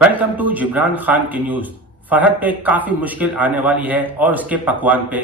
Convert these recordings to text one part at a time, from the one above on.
Welcome to Jibran Khan की news. Farhad पे काफी मुश्किल आने वाली है और उसके पकवान पे।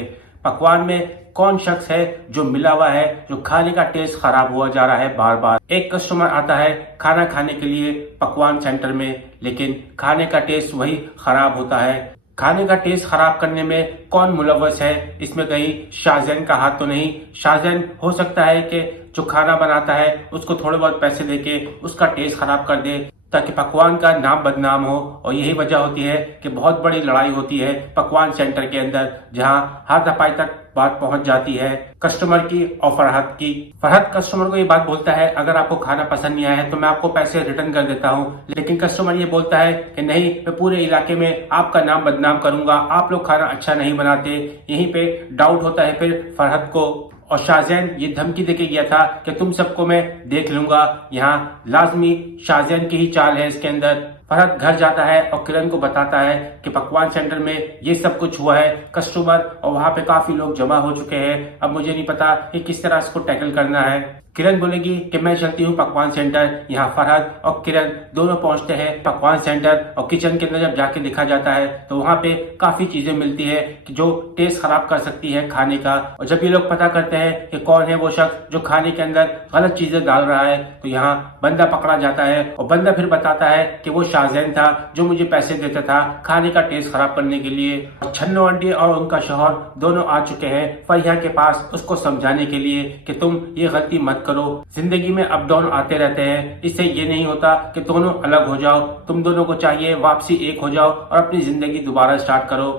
पकवान में कौन शख्स है जो मिला हुआ है, जो खाने का टेस्ट खराब हुआ जा रहा है बार बार। एक कस्टमर आता है खाना खाने के लिए पकवान सेंटर में, लेकिन खाने का टेस्ट वही खराब होता है। खाने का टेस्ट खराब करने में कौन मुलव्वस है? इसमें कहीं शाहजैन का हाथ तो नहीं? शाहजैन हो सकता है कि जो खाना बनाता है उसको थोड़े बहुत पैसे देके उसका टेस्ट खराब कर दे ताकि पकवान का नाम बदनाम हो। और यही वजह होती है कि बहुत बड़ी लड़ाई होती है पकवान सेंटर के अंदर, जहां हाथापाई तक बात पहुंच जाती है कस्टमर की और फरहद की। फरहद कस्टमर को ये बात बोलता है, अगर आपको खाना पसंद नहीं आया है तो मैं आपको पैसे रिटर्न कर देता हूं। लेकिन कस्टमर ये बोलता है कि नहीं, मैं पूरे इलाके में आपका नाम बदनाम करूंगा, आप लोग खाना अच्छा नहीं बनाते। यहीं पे डाउट होता है फिर फरहद को। और शाहजैन ये धमकी देके गया था कि तुम सबको मैं देख लूंगा। यहाँ लाजमी शाहजैन की ही चाल है इसके अंदर। फरहद घर जाता है और किरण को बताता है कि पकवान सेंटर में ये सब कुछ हुआ है, कस्टमर और वहां पे काफी लोग जमा हो चुके हैं। अब मुझे नहीं पता कि किस तरह इसको टैकल करना है। किरण बोलेगी कि मैं चलती हूँ पकवान सेंटर। यहाँ फरहद और किरण दोनों पहुंचते हैं पकवान सेंटर और किचन के अंदर जब जाके देखा जाता है तो वहां पे काफी चीजें मिलती है कि जो टेस्ट खराब कर सकती है खाने का। और जब ये लोग पता करते हैं कि कौन है वो शख्स जो खाने के अंदर गलत चीजें डाल रहा है, तो यहाँ बंदा पकड़ा जाता है और बंदा फिर बताता है कि वो शाहजैन था जो मुझे पैसे देता था खाने का टेस्ट खराब करने के लिए। छन्नो आंटी और उनका शौहर दोनों आ चुके हैं फरिया के पास उसको समझाने के लिए कि तुम ये गलती मत करो। जिंदगी में अप डाउन आते रहते हैं, इससे ये नहीं होता कि दोनों अलग हो जाओ। तुम दोनों को चाहिए वापसी एक हो जाओ और अपनी जिंदगी दोबारा स्टार्ट करो।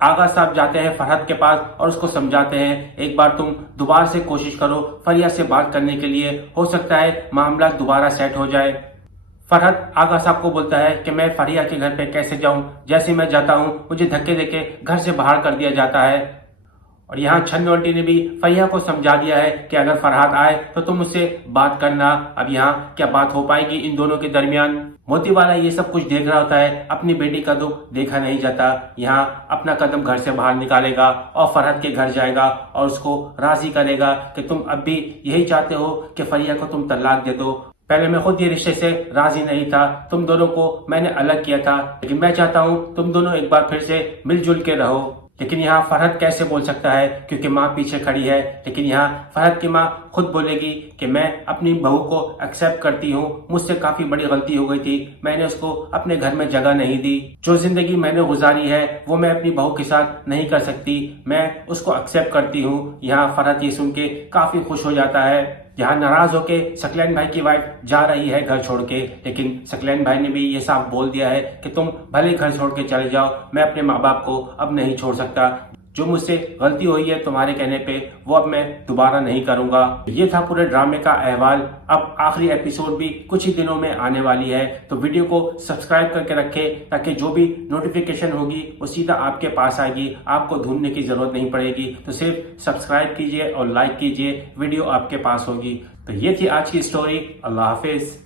आगा साहब जाते हैं फरहद के पास और उसको समझाते हैं, एक बार तुम दोबारा से कोशिश करो फरिया से बात करने के लिए, हो सकता है मामला दोबारा सेट हो जाए। फरहद आगा साहब को बोलता है कि मैं फरिया के घर पे कैसे जाऊं, जैसे मैं जाता हूं मुझे धक्के देके घर से बाहर कर दिया जाता है। और यहाँ छन्नू आंटी ने भी फरिया को समझा दिया है कि अगर फरहद आए तो तुम उससे बात करना। अब यहाँ क्या बात हो पाएगी इन दोनों के दरमियान? मोती वाला ये सब कुछ देख रहा होता है, अपनी बेटी का दुख देखा नहीं जाता। यहाँ अपना कदम घर से बाहर निकालेगा और फरहद के घर जाएगा और उसको राजी करेगा कि तुम अब भी यही चाहते हो कि फरिया को तुम तलाक दे दो। पहले मैं खुद ये रिश्ते से राजी नहीं था, तुम दोनों को मैंने अलग किया था, लेकिन मैं चाहता हूँ तुम दोनों एक बार फिर से मिलजुल के रहो। लेकिन यहाँ फरहद कैसे बोल सकता है क्योंकि माँ पीछे खड़ी है। लेकिन यहाँ फरहद की माँ खुद बोलेगी कि मैं अपनी बहू को एक्सेप्ट करती हूँ, मुझसे काफी बड़ी गलती हो गई थी, मैंने उसको अपने घर में जगह नहीं दी। जो जिंदगी मैंने गुजारी है वो मैं अपनी बहू के साथ नहीं कर सकती, मैं उसको एक्सेप्ट करती हूँ। यहाँ फरहद ये सुन के काफी खुश हो जाता है। यहाँ नाराज होके सकलैन भाई की वाइफ जा रही है घर छोड़ के, लेकिन सकलैन भाई ने भी ये साफ बोल दिया है कि तुम भले घर छोड़ के चले जाओ, मैं अपने माँ बाप को अब नहीं छोड़ सकता। जो मुझसे गलती हुई है तुम्हारे कहने पे वो अब मैं दोबारा नहीं करूंगा। ये था पूरे ड्रामे का अहवाल। अब आखिरी एपिसोड भी कुछ ही दिनों में आने वाली है, तो वीडियो को सब्सक्राइब करके रखें ताकि जो भी नोटिफिकेशन होगी वो सीधा आपके पास आएगी, आपको ढूंढने की जरूरत नहीं पड़ेगी। तो सिर्फ सब्सक्राइब कीजिए और लाइक कीजिए, वीडियो आपके पास होगी। तो ये थी आज की स्टोरी। अल्लाह हाफिज।